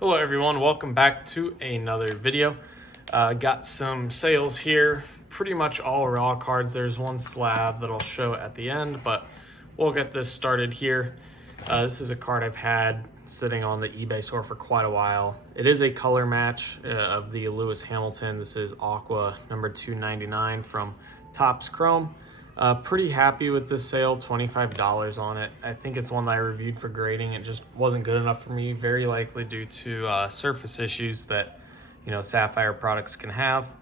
Hello everyone, welcome back to another video. Got some sales here, pretty much all raw cards. There's one slab that I'll show at the end, but we'll get this started here. This is a card I've had sitting on the eBay store for quite a while. It is a color match of the Lewis Hamilton. This is Aqua number 299 from Topps Chrome. Pretty happy with this sale, $25 on it. I think it's one that I reviewed for grading. It just wasn't good enough for me, very likely due to surface issues that, Sapphire products can have.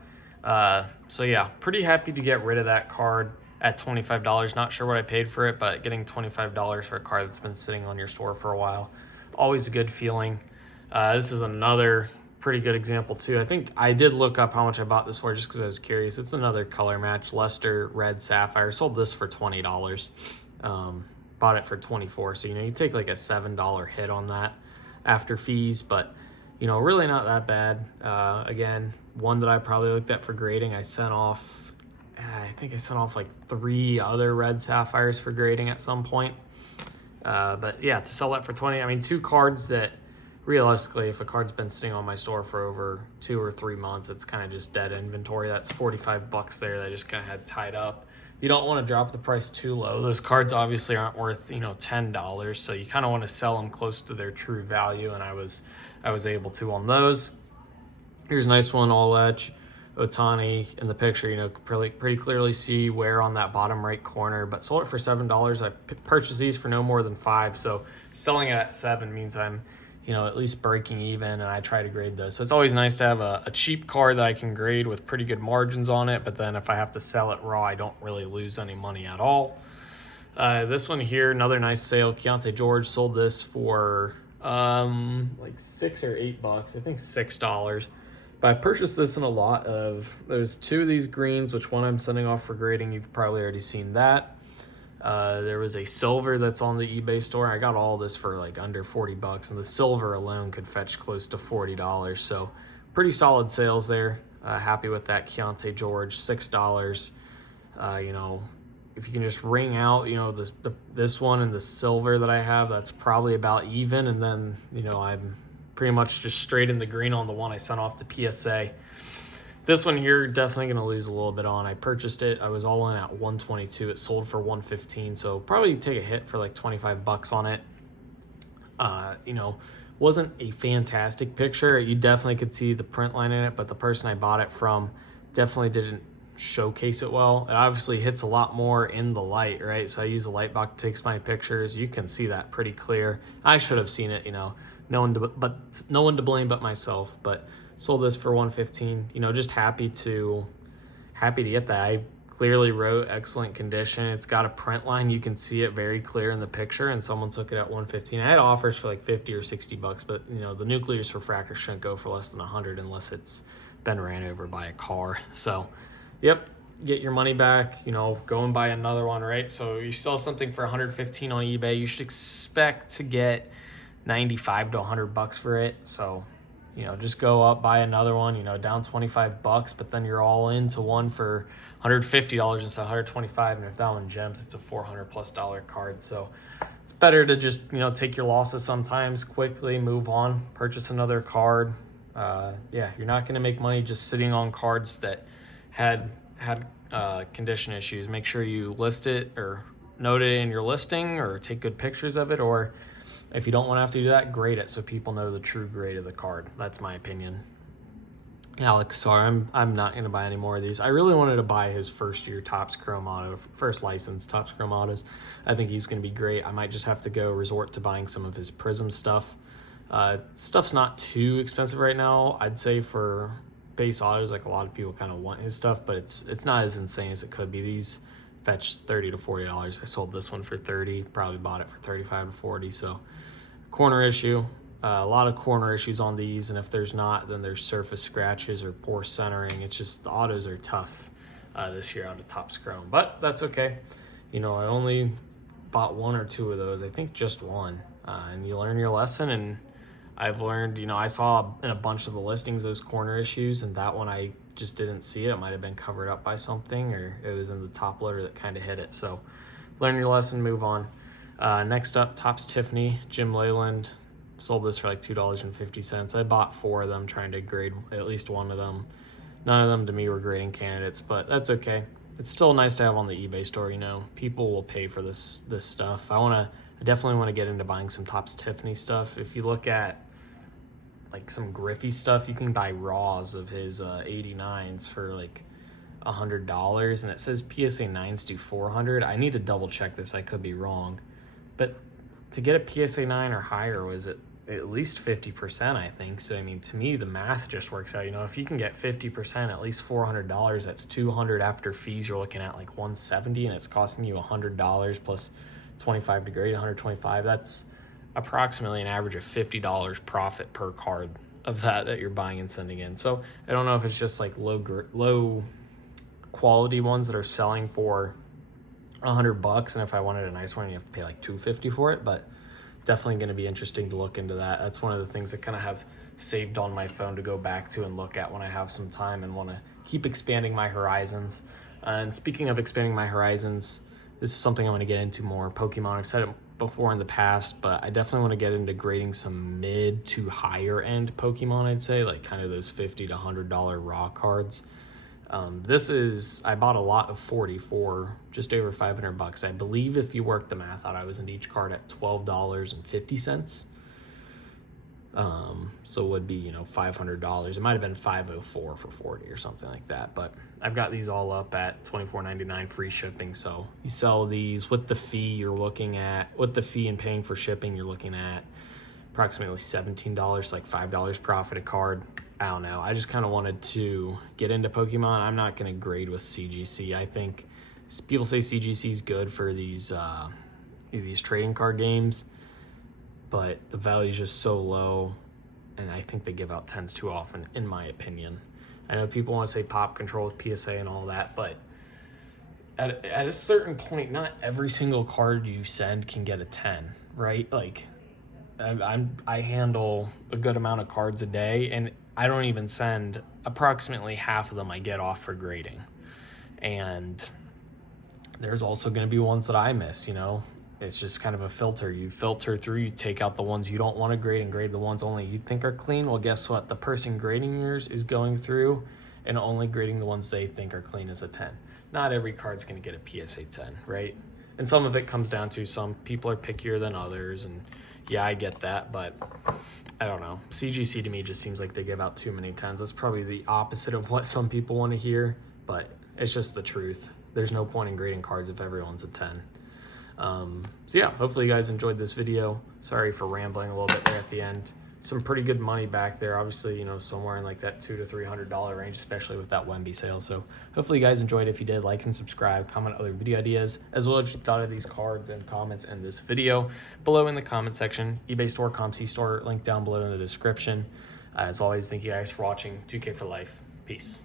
So yeah, pretty happy to get rid of that card at $25. Not sure what I paid for it, but getting $25 for a card that's been sitting on your store for a while, always a good feeling. This is another pretty good example too. I think I did look up how much I bought this for just because I was curious. It's another color match, Leicester Red Sapphire. Sold this for $20. Bought it for $24. So, you take like a $7 hit on that after fees, but really not that bad. Again, one that I probably looked at for grading. I sent off like 3 other Red Sapphires for grading at some point. But yeah, to sell that for 20, I mean, 2 cards that realistically, if a card's been sitting on my store for over 2 or 3 months, it's kind of just dead inventory. That's $45 there that I just kind of had tied up. You don't want to drop the price too low. Those cards obviously aren't worth, $10, so you kind of want to sell them close to their true value, and I was able to on those. Here's a nice one, all edge. Otani in the picture, pretty clearly see wear on that bottom right corner, but sold it for $7. I purchased these for no more than $5, so selling it at $7 means I'm at least breaking even, and I try to grade those. So it's always nice to have a cheap card that I can grade with pretty good margins on it, but then if I have to sell it raw, I don't really lose any money at all. This one here, another nice sale. Keontae George, sold this for like $6 or $8. I think $6. But I purchased this in a lot of, there's 2 of these greens, which one I'm sending off for grading. You've probably already seen that. There was a silver that's on the eBay store. I got all this for like under $40, and the silver alone could fetch close to $40. So pretty solid sales there. Happy with that. Keontae George, $6. If you can just ring out, this one and the silver that I have, that's probably about even. And then, I'm pretty much just straight in the green on the one I sent off to PSA. This one here, definitely going to lose a little bit on. I purchased it. I was all in at 122. It sold for 115, so probably take a hit for like $25 on it. Wasn't a fantastic picture. You definitely could see the print line in it, but the person I bought it from definitely didn't showcase it well. It obviously hits a lot more in the light, right? So I use a light box, takes my pictures. You can see that pretty clear. I should have seen it, no one to blame but myself. But sold this for 115. Just happy to get that. I clearly wrote excellent condition. It's got a print line. You can see it very clear in the picture, and someone took it at 115. I had offers for like 50 or $60, but the nucleus refractor shouldn't go for less than 100 unless it's been ran over by a car. So, yep, get your money back, go and buy another one, right? So you sell something for 115 on eBay, you should expect to get 95 to 100 bucks for it. So just go up, buy another one, down 25 bucks, but then you're all into one for $150 instead of 125. And if that one gems, it's a $400+ card. So it's better to just, take your losses sometimes, quickly move on, purchase another card. Yeah, you're not going to make money just sitting on cards that had condition issues. Make sure you list it or note it in your listing or take good pictures of it, or if you don't want to have to do that, grade it so people know the true grade of the card. That's my opinion. Alex, sorry, I'm not going to buy any more of these. I really wanted to buy his first year Topps Chrome Auto, first license Topps Chrome Autos. I think he's going to be great. I might just have to go resort to buying some of his Prism stuff. Stuff's not too expensive right now. I'd say for base autos, like a lot of people kind of want his stuff, but it's not as insane as it could be. These fetch $30 to $40. I sold this one for $30, probably bought it for $35 to $40. So corner issue, a lot of corner issues on these, and if there's not, then there's surface scratches or poor centering. It's just the autos are tough this year out of Topps Chrome, but that's okay. I only bought 1 or 2 of those, I think just one, and you learn your lesson. And I've learned, I saw in a bunch of the listings those corner issues, and that one I just didn't see it. It might have been covered up by something, or it was in the top loader that kind of hit it. So learn your lesson, move on. Next up, Topps Tiffany, Jim Leyland. sold this for like $2.50. I bought 4 of them trying to grade at least one of them. None of them to me were grading candidates, but that's okay. It's still nice to have on the eBay store, you know. People will pay for this stuff. I definitely want to get into buying some Topps Tiffany stuff. If you look at like some Griffey stuff, you can buy raws of his 89s for like $100, and it says PSA 9s do $400. I need to double check this. I could be wrong, but to get a PSA 9 or higher was at least 50%, I think. So I mean, to me, the math just works out. You know, if you can get 50%, at least $400, that's $200 after fees. You're looking at like $170, and it's costing you $100 plus 25 to grade, $125. That's approximately an average of $50 profit per card of that you're buying and sending in. So I don't know if it's just like low quality ones that are selling for $100, and if I wanted a nice one, you have to pay like $250 for it. But definitely going to be interesting to look into that. That's one of the things that kind of have saved on my phone to go back to and look at when I have some time and want to keep expanding my horizons. And speaking of expanding my horizons, this is something I'm going to get into more. Pokemon, I've said it before in the past, but I definitely want to get into grading some mid to higher end Pokemon, I'd say, like kind of those $50 to $100 raw cards. I bought a lot of 40 for just over $500. I believe if you work the math out, I was in each card at $12.50. So it would be, you know, $500. It might have been $504 for 40 or something like that. But I've got these all up at $24.99 free shipping. So you sell these with the fee, with the fee and paying for shipping, you're looking at approximately $17, like $5 profit a card. I don't know. I just kind of wanted to get into Pokemon. I'm not going to grade with CGC. I think people say CGC is good for these trading card games, but the value is just so low, and I think they give out 10s too often, in my opinion. I know people want to say pop control with PSA and all that, but at a certain point, not every single card you send can get a 10, right? Like, I handle a good amount of cards a day, and I don't even send approximately half of them I get off for grading. And there's also going to be ones that I miss, you know. It's just kind of a filter. You filter through, you take out the ones you don't want to grade and grade the ones only you think are clean. Well, guess what? The person grading yours is going through and only grading the ones they think are clean as a 10. Not every card's going to get a PSA 10, right? And some of it comes down to some people are pickier than others, and yeah, I get that, but I don't know. CGC to me just seems like they give out too many 10s. That's probably the opposite of what some people want to hear, but it's just the truth. There's no point in grading cards if everyone's a 10. So yeah, hopefully you guys enjoyed this video. Sorry for rambling a little bit there at the end. Some pretty good money back there, obviously, you know, somewhere in like that $200 to $300 range, especially with that Wemby sale. So hopefully you guys enjoyed. If you did, like and subscribe, comment other video ideas, as well as you thought of these cards and comments in this video below in the comment section. eBay store, ComC store, link down below in the description. As always, thank you guys for watching. 2K for life. Peace.